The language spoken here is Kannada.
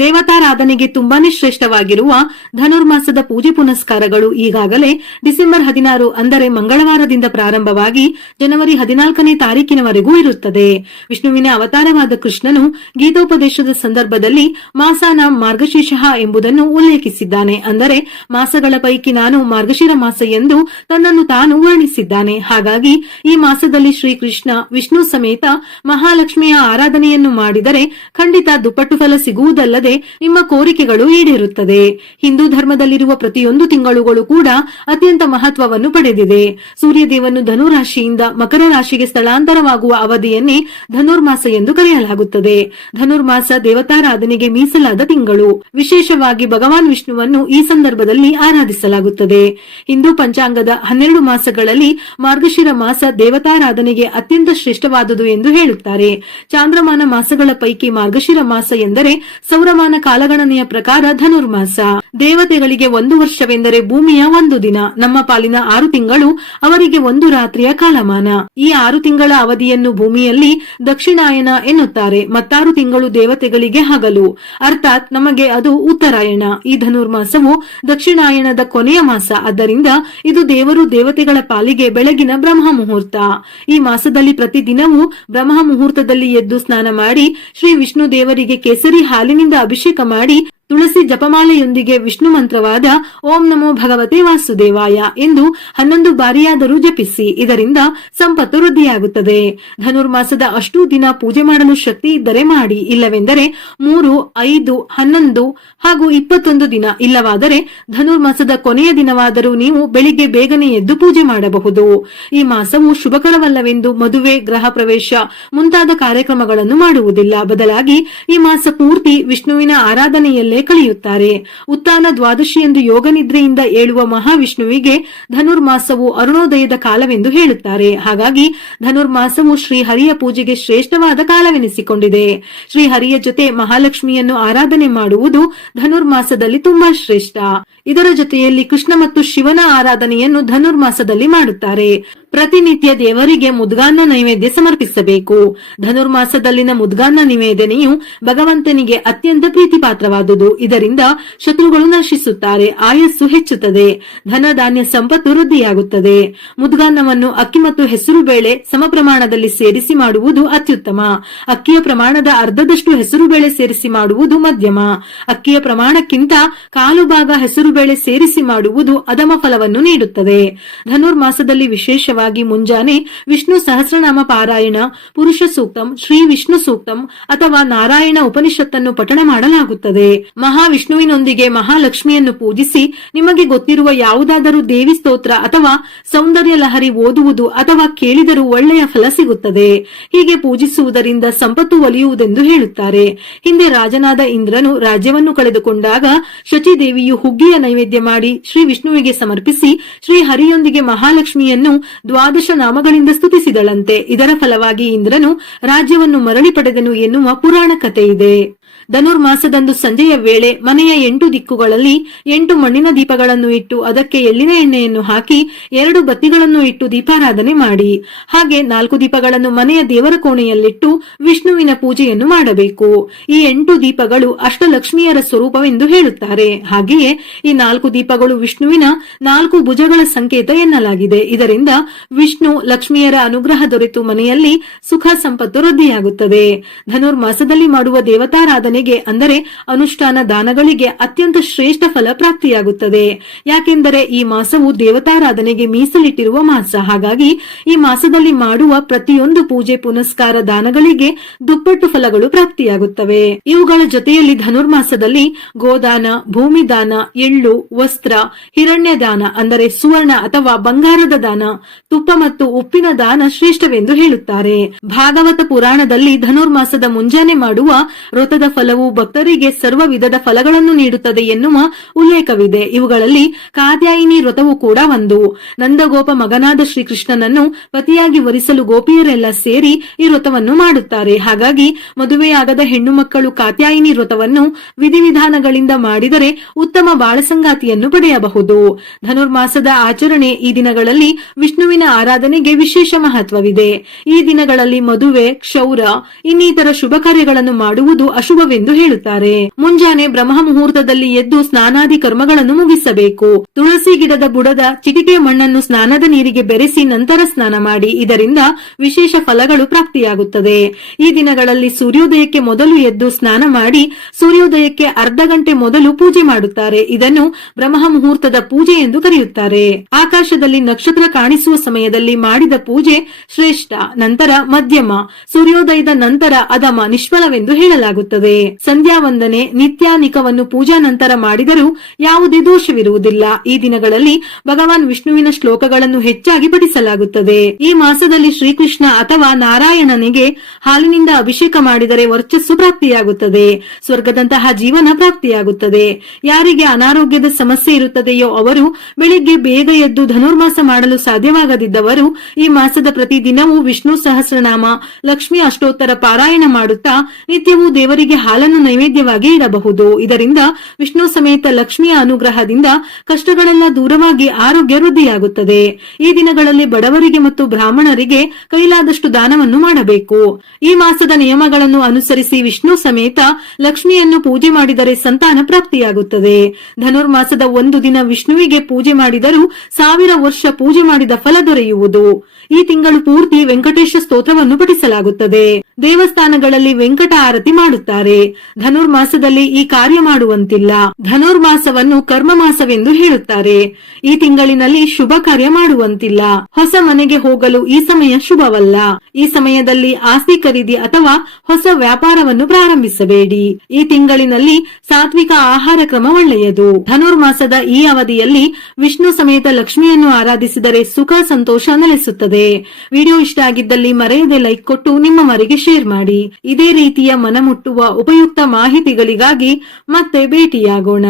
ದೇವತಾರಾಧನೆಗೆ ತುಂಬಾನೇ ಶ್ರೇಷ್ಠವಾಗಿರುವ ಧನುರ್ಮಾಸದ ಪೂಜೆ ಪುನಸ್ಕಾರಗಳು ಈಗಾಗಲೇ ಡಿಸೆಂಬರ್ 16 ಅಂದರೆ ಮಂಗಳವಾರದಿಂದ ಪ್ರಾರಂಭವಾಗಿ ಜನವರಿ 14ನೇ ತಾರೀಕಿನವರೆಗೂ ಇರುತ್ತದೆ. ವಿಷ್ಣುವಿನ ಅವತಾರವಾದ ಕೃಷ್ಣನು ಗೀತೋಪದೇಶದ ಸಂದರ್ಭದಲ್ಲಿ ಮಾಸಾನ ಮಾರ್ಗಶೀರ್ಷ ಎಂಬುದನ್ನು ಉಲ್ಲೇಖಿಸಿದ್ದಾನೆ. ಅಂದರೆ ಮಾಸಗಳ ಪೈಕಿ ನಾನು ಮಾರ್ಗಶಿರ ಮಾಸ ಎಂದು ತನ್ನನ್ನು ತಾನು ವರ್ಣಿಸಿದ್ದಾನೆ. ಹಾಗಾಗಿ ಈ ಮಾಸದಲ್ಲಿ ಶ್ರೀಕೃಷ್ಣ ವಿಷ್ಣು ಸಮೇತ ಮಹಾಲಕ್ಷ್ಮಿಯ ಆರಾಧನೆಯನ್ನು ಮಾಡಿದರೆ ಖಂಡಿತ ದುಪ್ಪಟ್ಟು ಫಲ ಸಿಗುವುದಲ್ಲದೆ ನಿಮ್ಮ ಕೋರಿಕೆಗಳು ಈಡೇರುತ್ತದೆ. ಹಿಂದೂ ಧರ್ಮದಲ್ಲಿರುವ ಪ್ರತಿಯೊಂದು ತಿಂಗಳುಗಳು ಕೂಡ ಅತ್ಯಂತ ಮಹತ್ವವನ್ನು ಪಡೆದಿದೆ. ಸೂರ್ಯದೇವನು ಧನು ರಾಶಿಯಿಂದ ಮಕರ ರಾಶಿಗೆ ಸ್ಥಳಾಂತರವಾಗುವ ಅವಧಿಯನ್ನೇ ಧನುರ್ಮಾಸ ಎಂದು ಕರೆಯಲಾಗುತ್ತದೆ. ಧನುರ್ಮಾಸ ದೇವತಾರಾಧನೆಗೆ ಮೀಸಲಾದ ತಿಂಗಳು. ವಿಶೇಷವಾಗಿ ಭಗವಾನ್ ವಿಷ್ಣುವನ್ನು ಈ ಸಂದರ್ಭದಲ್ಲಿ ಆರಾಧಿಸಲಾಗುತ್ತದೆ. ಹಿಂದೂ ಪಂಚಾಂಗದ 12 ಮಾಸಗಳಲ್ಲಿ ಮಾರ್ಗಶಿರ ಮಾಸ ದೇವತಾರಾಧನೆಗೆ ಅತ್ಯಂತ ಶ್ರೇಷ್ಠವಾದುದು ಎಂದು ಹೇಳುತ್ತಾರೆ. ಚಾಂದ್ರಮಾನ ಮಾಸಗಳ ಪೈಕಿ ಮಾರ್ಗಶಿರ ಮಾಸ ಎಂದರೆ ಸೌರಮಾನ ಕಾಲಗಣನೆಯ ಪ್ರಕಾರ ಧನುರ್ಮಾಸ. ದೇವತೆಗಳಿಗೆ 1 ವರ್ಷವೆಂದರೆ ಭೂಮಿಯ 1 ದಿನ. ನಮ್ಮ ಪಾಲಿನ 6 ತಿಂಗಳು ಅವರಿಗೆ 1 ರಾತ್ರಿಯ ಕಾಲಮಾನ. ಈ 6 ತಿಂಗಳ ಅವಧಿಯನ್ನು ಭೂಮಿಯಲ್ಲಿ ದಕ್ಷಿಣಾಯನ ಎನ್ನುತ್ತಾರೆ. ಮತ್ತಾರು ತಿಂಗಳು ದೇವತೆಗಳಿಗೆ ಹಗಲು, ಅರ್ಥಾತ್ ನಮಗೆ ಅದು ಉತ್ತರಾಯಣ. ಈ ಧನುರ್ಮಾಸವು ದಕ್ಷಿಣಾಯಣದ ಕೊನೆಯ ಮಾಸ. ಆದ್ದರಿಂದ ಇದು ದೇವರು ದೇವತೆಗಳ ಪಾಲಿಗೆ ಬೆಳಗಿನ ಬ್ರಹ್ಮ ಮುಹೂರ್ತ. ಈ ಮಾಸದಲ್ಲಿ ಪ್ರತಿದಿನವೂ ಬ್ರಹ್ಮ ಮುಹೂರ್ತದಲ್ಲಿ ಎದ್ದು ಸ್ನಾನ ಮಾಡಿ ಶ್ರೀ ವಿಷ್ಣು ದೇವರಿಗೆ ಕೇಸರಿ ಹಾಲಿನಿಂದ ಅಭಿಷೇಕ ಮಾಡಿ ತುಳಸಿ ಜಪಮಾಲೆಯೊಂದಿಗೆ ವಿಷ್ಣು ಮಂತ್ರವಾದ ಓಂ ನಮೋ ಭಗವತೆ ವಾಸುದೇವಾಯ ಎಂದು 11 ಬಾರಿಯಾದರೂ ಜಪಿಸಿ. ಇದರಿಂದ ಸಂಪತ್ತು ವೃದ್ಧಿಯಾಗುತ್ತದೆ. ಧನುರ್ಮಾಸದ ಅಷ್ಟೂ ದಿನ ಪೂಜೆ ಮಾಡಲು ಶಕ್ತಿ ಇದ್ದರೆ ಮಾಡಿ. ಇಲ್ಲವೆಂದರೆ 3, 5, 11 ಹಾಗೂ 21 ದಿನ. ಇಲ್ಲವಾದರೆ ಧನುರ್ಮಾಸದ ಕೊನೆಯ ದಿನವಾದರೂ ನೀವು ಬೆಳಿಗ್ಗೆ ಬೇಗನೆ ಎದ್ದು ಪೂಜೆ ಮಾಡಬಹುದು. ಈ ಮಾಸವು ಶುಭಕರವಲ್ಲವೆಂದು ಮದುವೆ, ಗೃಹ ಪ್ರವೇಶ ಮುಂತಾದ ಕಾರ್ಯಕ್ರಮಗಳನ್ನು ಮಾಡುವುದಿಲ್ಲ. ಬದಲಾಗಿ ಈ ಮಾಸ ಪೂರ್ತಿ ವಿಷ್ಣುವಿನ ಆರಾಧನೆಯಲ್ಲೇ ಕಳೆಯುತ್ತಾರೆ. ಉತ್ತಾನ ದ್ವಾದಶಿ ಎಂದು ಯೋಗ ನಿದ್ರೆಯಿಂದ ಏಳುವ ಮಹಾವಿಷ್ಣುವಿಗೆ ಧನುರ್ಮಾಸವು ಅರುಣೋದಯದ ಕಾಲವೆಂದು ಹೇಳುತ್ತಾರೆ. ಹಾಗಾಗಿ ಧನುರ್ಮಾಸವು ಶ್ರೀಹರಿಯ ಪೂಜೆಗೆ ಶ್ರೇಷ್ಠವಾದ ಕಾಲವೆನಿಸಿಕೊಂಡಿದೆ. ಶ್ರೀಹರಿಯ ಜೊತೆ ಮಹಾಲಕ್ಷ್ಮಿಯನ್ನು ಆರಾಧನೆ ಮಾಡುವುದು ಧನುರ್ಮಾಸದಲ್ಲಿ ತುಂಬಾ ಶ್ರೇಷ್ಠ. ಇದರ ಜೊತೆಯಲ್ಲಿ ಕೃಷ್ಣ ಮತ್ತು ಶಿವನ ಆರಾಧನೆಯನ್ನು ಧನುರ್ಮಾಸದಲ್ಲಿ ಮಾಡುತ್ತಾರೆ. ಪ್ರತಿನಿತ್ಯ ದೇವರಿಗೆ ಮುದ್ಗಾನ್ನ ನೈವೇದ್ಯ ಸಮರ್ಪಿಸಬೇಕು. ಧನುರ್ಮಾಸದಲ್ಲಿನ ಮುದ್ಗಾನ್ನ ನಿವೇದನೆಯು ಭಗವಂತನಿಗೆ ಅತ್ಯಂತ ಪ್ರೀತಿಪಾತ್ರವಾದುದು. ಇದರಿಂದ ಶತ್ರುಗಳು ನಶಿಸುತ್ತಾರೆ, ಆಯಸ್ಸು ಹೆಚ್ಚುತ್ತದೆ, ಧನ ಧಾನ್ಯ ಸಂಪತ್ತು ವೃದ್ಧಿಯಾಗುತ್ತದೆ. ಮುದ್ಗಾನ್ನವನ್ನು ಅಕ್ಕಿ ಮತ್ತು ಹೆಸರು ಬೇಳೆ ಸಮ ಪ್ರಮಾಣದಲ್ಲಿ ಸೇರಿಸಿ ಮಾಡುವುದು ಅತ್ಯುತ್ತಮ. ಅಕ್ಕಿಯ ಪ್ರಮಾಣದ ಅರ್ಧದಷ್ಟು ಹೆಸರು ಬೇಳೆ ಸೇರಿಸಿ ಮಾಡುವುದು ಮಧ್ಯಮ. ಅಕ್ಕಿಯ ಪ್ರಮಾಣಕ್ಕಿಂತ ಕಾಲು ಭಾಗ ಹೆಸರು ಬೇಳೆ ಸೇರಿಸಿ ಮಾಡುವುದು ಅಧಮ ಫಲವನ್ನು ನೀಡುತ್ತದೆ. ಧನುರ್ಮಾಸದಲ್ಲಿ ವಿಶೇಷವಾಗಿ ಮುಂಜಾನೆ ವಿಷ್ಣು ಸಹಸ್ರನಾಮ ಪಾರಾಯಣ, ಪುರುಷ ಸೂಕ್ತಂ, ಶ್ರೀ ವಿಷ್ಣು ಸೂಕ್ತಂ ಅಥವಾ ನಾರಾಯಣ ಉಪನಿಷತ್ತನ್ನು ಪಠಣ ಮಾಡಲಾಗುತ್ತದೆ. ಮಹಾವಿಷ್ಣುವಿನೊಂದಿಗೆ ಮಹಾಲಕ್ಷ್ಮಿಯನ್ನು ಪೂಜಿಸಿ ನಿಮಗೆ ಗೊತ್ತಿರುವ ಯಾವುದಾದರೂ ದೇವಿ ಸ್ತೋತ್ರ ಅಥವಾ ಸೌಂದರ್ಯ ಲಹರಿ ಓದುವುದು ಅಥವಾ ಕೇಳಿದರೂ ಒಳ್ಳೆಯ ಫಲ ಸಿಗುತ್ತದೆ. ಹೀಗೆ ಪೂಜಿಸುವುದರಿಂದ ಸಂಪತ್ತು ಒಲಿಯುವುದೆಂದು ಹೇಳುತ್ತಾರೆ. ಹಿಂದೆ ರಾಜನಾದ ಇಂದ್ರನು ರಾಜ್ಯವನ್ನು ಕಳೆದುಕೊಂಡಾಗ ಶಚಿದೇವಿಯು ಹುಗ್ಗಿಯ ನೈವೇದ್ಯ ಮಾಡಿ ಶ್ರೀ ವಿಷ್ಣುವಿಗೆ ಸಮರ್ಪಿಸಿ ಶ್ರೀ ಹರಿಯೊಂದಿಗೆ ಮಹಾಲಕ್ಷ್ಮಿಯನ್ನು 12 ನಾಮಗಳಿಂದ ಸ್ತುತಿಸಿದಳಂತೆ. ಇದರ ಫಲವಾಗಿ ಇಂದ್ರನು ರಾಜ್ಯವನ್ನು ಮರಳಿ ಪಡೆದನು ಎನ್ನುವ ಪುರಾಣ ಕಥೆ ಇದೆ. ಧನುರ್ಮಾಸದಂದು ಸಂಜೆಯ ವೇಳೆ ಮನೆಯ 8 ದಿಕ್ಕುಗಳಲ್ಲಿ 8 ಮಣ್ಣಿನ ದೀಪಗಳನ್ನು ಇಟ್ಟು ಅದಕ್ಕೆ ಎಳ್ಳಿನ ಎಣ್ಣೆಯನ್ನು ಹಾಕಿ 2 ಬತ್ತಿಗಳನ್ನು ಇಟ್ಟು ದೀಪಾರಾಧನೆ ಮಾಡಿ. ಹಾಗೆ 4 ದೀಪಗಳನ್ನು ಮನೆಯ ದೇವರ ಕೋಣೆಯಲ್ಲಿಟ್ಟು ವಿಷ್ಣುವಿನ ಪೂಜೆಯನ್ನು ಮಾಡಬೇಕು. ಈ 8 ದೀಪಗಳು ಅಷ್ಟಲಕ್ಷ್ಮಿಯರ ಸ್ವರೂಪವೆಂದು ಹೇಳುತ್ತಾರೆ. ಹಾಗೆಯೇ ಈ 4 ದೀಪಗಳು ವಿಷ್ಣುವಿನ 4 ಭುಜಗಳ ಸಂಕೇತ ಎನ್ನಲಾಗಿದೆ. ಇದರಿಂದ ವಿಷ್ಣು ಲಕ್ಷ್ಮಿಯರ ಅನುಗ್ರಹ ದೊರೆತು ಮನೆಯಲ್ಲಿ ಸುಖ ಸಂಪತ್ತು ವೃದ್ಧಿಯಾಗುತ್ತದೆ. ಧನುರ್ಮಾಸದಲ್ಲಿ ಮಾಡುವ ದೇವತಾರಾಧನೆ ಅಂದರೆ ಅನುಷ್ಠಾನ ದಾನಗಳಿಗೆ ಅತ್ಯಂತ ಶ್ರೇಷ್ಠ ಫಲ ಪ್ರಾಪ್ತಿಯಾಗುತ್ತದೆ. ಯಾಕೆಂದರೆ ಈ ಮಾಸವು ದೇವತಾರಾಧನೆಗೆ ಮೀಸಲಿಟ್ಟಿರುವ ಮಾಸ. ಹಾಗಾಗಿ ಈ ಮಾಸದಲ್ಲಿ ಮಾಡುವ ಪ್ರತಿಯೊಂದು ಪೂಜೆ ಪುನಸ್ಕಾರ ದಾನಗಳಿಗೆ ದುಪ್ಪಟ್ಟು ಫಲಗಳು ಪ್ರಾಪ್ತಿಯಾಗುತ್ತವೆ. ಇವುಗಳ ಜೊತೆಯಲ್ಲಿ ಧನುರ್ಮಾಸದಲ್ಲಿ ಗೋದಾನ, ಭೂಮಿ ದಾನ, ಎಳ್ಳು, ವಸ್ತ್ರ, ಹಿರಣ್ಯ ದಾನ ಅಂದರೆ ಸುವರ್ಣ ಅಥವಾ ಬಂಗಾರದ ದಾನ, ತುಪ್ಪ ಮತ್ತು ಉಪ್ಪಿನ ದಾನ ಶ್ರೇಷ್ಠವೆಂದು ಹೇಳುತ್ತಾರೆ. ಭಾಗವತ ಪುರಾಣದಲ್ಲಿ ಧನುರ್ಮಾಸದ ಮುಂಜಾನೆ ಮಾಡುವ ವ್ರತದ ಫಲವು ಭಕ್ತರಿಗೆ ಸರ್ವ ವಿಧದ ಫಲಗಳನ್ನು ನೀಡುತ್ತದೆ ಎನ್ನುವ ಉಲ್ಲೇಖವಿದೆ. ಇವುಗಳಲ್ಲಿ ಕಾತ್ಯಾಯಿನಿ ವ್ರತವು ಕೂಡ ಒಂದು. ನಂದಗೋಪ ಮಗನಾದ ಶ್ರೀಕೃಷ್ಣನನ್ನು ಪತಿಯಾಗಿ ವರಿಸಲು ಗೋಪಿಯರೆಲ್ಲ ಸೇರಿ ಈ ವ್ರತವನ್ನು ಮಾಡುತ್ತಾರೆ. ಹಾಗಾಗಿ ಮದುವೆಯಾಗದ ಹೆಣ್ಣು ಮಕ್ಕಳು ಕಾತ್ಯಾಯಿನಿ ವ್ರತವನ್ನು ವಿಧಿವಿಧಾನಗಳಿಂದ ಮಾಡಿದರೆ ಉತ್ತಮ ಬಾಳಸಂಗಾತಿಯನ್ನು ಪಡೆಯಬಹುದು. ಧನುರ್ಮಾಸದ ಆಚರಣೆ ಈ ದಿನಗಳಲ್ಲಿ ವಿಷ್ಣುವಿನ ಆರಾಧನೆಗೆ ವಿಶೇಷ ಮಹತ್ವವಿದೆ. ಈ ದಿನಗಳಲ್ಲಿ ಮದುವೆ, ಕ್ಷೌರ ಇನ್ನಿತರ ಶುಭ ಕಾರ್ಯಗಳನ್ನು ಮಾಡುವುದು ಅಶುಭವೆಂದು ಮಾಸವೆಂದು ಹೇಳುತ್ತಾರೆ. ಮುಂಜಾನೆ ಬ್ರಹ್ಮ ಮುಹೂರ್ತದಲ್ಲಿ ಎದ್ದು ಸ್ನಾನಾದಿ ಕರ್ಮಗಳನ್ನು ಮುಗಿಸಬೇಕು. ತುಳಸಿ ಗಿಡದ ಬುಡದ ಚಿಟಿಕೆ ಮಣ್ಣನ್ನು ಸ್ನಾನದ ನೀರಿಗೆ ಬೆರೆಸಿ ನಂತರ ಸ್ನಾನ ಮಾಡಿ. ಇದರಿಂದ ವಿಶೇಷ ಫಲಗಳು ಪ್ರಾಪ್ತಿಯಾಗುತ್ತದೆ. ಈ ದಿನಗಳಲ್ಲಿ ಸೂರ್ಯೋದಯಕ್ಕೆ ಮೊದಲು ಎದ್ದು ಸ್ನಾನ ಮಾಡಿ ಸೂರ್ಯೋದಯಕ್ಕೆ ಅರ್ಧ ಗಂಟೆ ಮೊದಲು ಪೂಜೆ ಮಾಡುತ್ತಾರೆ. ಇದನ್ನು ಬ್ರಹ್ಮ ಮುಹೂರ್ತದ ಪೂಜೆ ಎಂದು ಕರೆಯುತ್ತಾರೆ. ಆಕಾಶದಲ್ಲಿ ನಕ್ಷತ್ರ ಕಾಣಿಸುವ ಸಮಯದಲ್ಲಿ ಮಾಡಿದ ಪೂಜೆ ಶ್ರೇಷ್ಠ, ನಂತರ ಮಧ್ಯಮ, ಸೂರ್ಯೋದಯದ ನಂತರ ಅಧಮ, ನಿಷ್ಫಲವೆಂದು ಹೇಳಲಾಗುತ್ತದೆ. ಸಂಧ್ಯಾ ವಂದನೆ ನಿತ್ಯಾನಿಕವನ್ನು ಪೂಜಾ ನಂತರ ಮಾಡಿದರೂ ಯಾವುದೇ ದೋಷವಿರುವುದಿಲ್ಲ. ಈ ದಿನಗಳಲ್ಲಿ ಭಗವಾನ್ ವಿಷ್ಣುವಿನ ಶ್ಲೋಕಗಳನ್ನು ಹೆಚ್ಚಾಗಿ ಪಠಿಸಲಾಗುತ್ತದೆ. ಈ ಮಾಸದಲ್ಲಿ ಶ್ರೀಕೃಷ್ಣ ಅಥವಾ ನಾರಾಯಣನಿಗೆ ಹಾಲಿನಿಂದ ಅಭಿಷೇಕ ಮಾಡಿದರೆ ವರ್ಚಸ್ಸು ಪ್ರಾಪ್ತಿಯಾಗುತ್ತದೆ. ಸ್ವರ್ಗದಂತಹ ಜೀವನ ಪ್ರಾಪ್ತಿಯಾಗುತ್ತದೆ. ಯಾರಿಗೆ ಅನಾರೋಗ್ಯದ ಸಮಸ್ಯೆ ಇರುತ್ತದೆಯೋ ಅವರು ಬೆಳಿಗ್ಗೆ ಬೇಗ ಎದ್ದು ಧನುರ್ಮಾಸ ಮಾಡಲು ಸಾಧ್ಯವಾಗದಿದ್ದವರು ಈ ಮಾಸದ ಪ್ರತಿ ದಿನವೂ ವಿಷ್ಣು ಸಹಸ್ರನಾಮ, ಲಕ್ಷ್ಮಿ ಅಷ್ಟೋತ್ತರ ಪಾರಾಯಣ ಮಾಡುತ್ತಾ ನಿತ್ಯವೂ ದೇವರಿಗೆ ಹಾಲನ್ನು ನೈವೇದ್ಯವಾಗಿ ಇಡಬಹುದು. ಇದರಿಂದ ವಿಷ್ಣು ಸಮೇತ ಲಕ್ಷ್ಮಿಯ ಅನುಗ್ರಹದಿಂದ ಕಷ್ಟಗಳೆಲ್ಲ ದೂರವಾಗಿ ಆರೋಗ್ಯ ವೃದ್ಧಿಯಾಗುತ್ತದೆ. ಈ ದಿನಗಳಲ್ಲಿ ಬಡವರಿಗೆ ಮತ್ತು ಬ್ರಾಹ್ಮಣರಿಗೆ ಕೈಲಾದಷ್ಟು ದಾನವನ್ನು ಮಾಡಬೇಕು. ಈ ಮಾಸದ ನಿಯಮಗಳನ್ನು ಅನುಸರಿಸಿ ವಿಷ್ಣು ಸಮೇತ ಲಕ್ಷ್ಮಿಯನ್ನು ಪೂಜೆ ಮಾಡಿದರೆ ಸಂತಾನ ಪ್ರಾಪ್ತಿಯಾಗುತ್ತದೆ. ಧನುರ್ಮಾಸದ ಒಂದು ದಿನ ವಿಷ್ಣುವಿಗೆ ಪೂಜೆ ಮಾಡಿದರೂ 1000 ವರ್ಷ ಪೂಜೆ ಮಾಡಿದ ಫಲ ದೊರೆಯುವುದು. ಈ ತಿಂಗಳು ಪೂರ್ತಿ ವೆಂಕಟೇಶ ಸ್ತೋತ್ರವನ್ನು ಪಠಿಸಲಾಗುತ್ತದೆ. ದೇವಸ್ಥಾನಗಳಲ್ಲಿ ವೆಂಕಟ ಆರತಿ ಮಾಡುತ್ತಾರೆ. ಧನುರ್ಮಾಸದಲ್ಲಿ ಈ ಕಾರ್ಯ ಮಾಡುವಂತಿಲ್ಲ. ಧನುರ್ಮಾಸವನ್ನು ಕರ್ಮ ಮಾಸವೆಂದು ಹೇಳುತ್ತಾರೆ. ಈ ತಿಂಗಳಿನಲ್ಲಿ ಶುಭ ಕಾರ್ಯ ಮಾಡುವಂತಿಲ್ಲ. ಹೊಸ ಮನೆಗೆ ಹೋಗಲು ಈ ಸಮಯ ಶುಭವಲ್ಲ. ಈ ಸಮಯದಲ್ಲಿ ಆಸ್ತಿ ಖರೀದಿ ಅಥವಾ ಹೊಸ ವ್ಯಾಪಾರವನ್ನು ಪ್ರಾರಂಭಿಸಬೇಡಿ. ಈ ತಿಂಗಳಿನಲ್ಲಿ ಸಾತ್ವಿಕ ಆಹಾರ ಕ್ರಮ ಒಳ್ಳೆಯದು. ಧನುರ್ಮಾಸದ ಈ ಅವಧಿಯಲ್ಲಿ ವಿಷ್ಣು ಸಮೇತ ಲಕ್ಷ್ಮಿಯನ್ನು ಆರಾಧಿಸಿದರೆ ಸುಖ ಸಂತೋಷ ನೆಲೆಸುತ್ತದೆ. ವಿಡಿಯೋ ಇಷ್ಟ ಆಗಿದ್ದಲ್ಲಿ ಮರೆಯದೆ ಲೈಕ್ ಕೊಟ್ಟು ನಿಮ್ಮವರಿಗೆ ಶೇರ್ ಮಾಡಿ. ಇದೇ ರೀತಿಯ ಮನಮುಟ್ಟುವ ಉಪಯುಕ್ತ ಮಾಹಿತಿಗಳಿಗಾಗಿ ಮತ್ತೆ ಭೇಟಿಯಾಗೋಣ.